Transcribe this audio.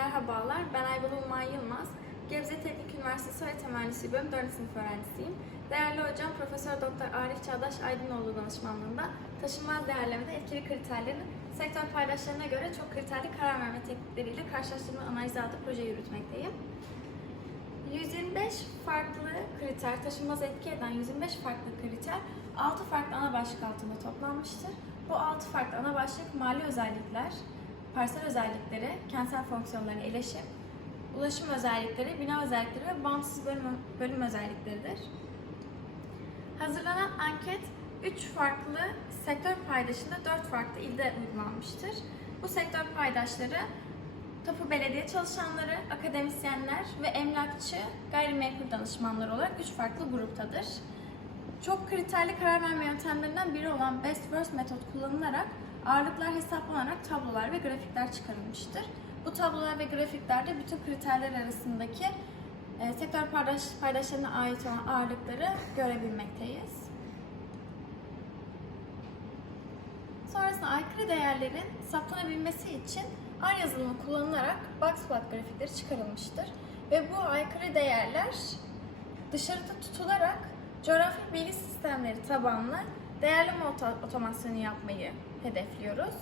Merhabalar, ben Ayvalı Umay Yılmaz. Gebze Teknik Üniversitesi Öğretim Mühendisliği bölüm 4. sınıf öğrencisiyim. Değerli hocam Profesör Doktor Arif Çağdaş Aydınoğlu danışmanlığında taşınmaz değerlemede etkili kriterlerin sektör paydaşlarına göre çok kriterli karar verme teknikleriyle karşılaştırma analizi adlı proje yürütmekteyim. 125 farklı kriter, taşınmaz etki eden 125 farklı kriter 6 farklı ana başlık altında toplanmıştır. Bu 6 farklı ana başlık mali özellikler, parsel özellikleri, kentsel fonksiyonların eleşim, ulaşım özellikleri, bina özellikleri ve bağımsız bölüm, bölüm özellikleridir. Hazırlanan anket 3 farklı sektör paydaşında 4 farklı ilde uygulanmıştır. Bu sektör paydaşları Tapu Belediye çalışanları, akademisyenler ve emlakçı, gayrimenkul danışmanları olarak üç farklı gruptadır. Çok kriterli karar verme yöntemlerinden biri olan Best First metot kullanılarak ağırlıklar hesaplanarak tablolar ve grafikler çıkarılmıştır. Bu tablolar ve grafiklerde bütün kriterler arasındaki e, sektör paydaş, paydaşlarına ait olan ağırlıkları görebilmekteyiz. Sonrasında aykırı değerlerin saptanabilmesi için R yazılımı kullanılarak boxplot grafikleri çıkarılmıştır. Ve bu aykırı değerler dışarıda tutularak coğrafi bilgi sistemleri tabanlı değerleme oto- otomasyonu yapmayı hedefliyoruz.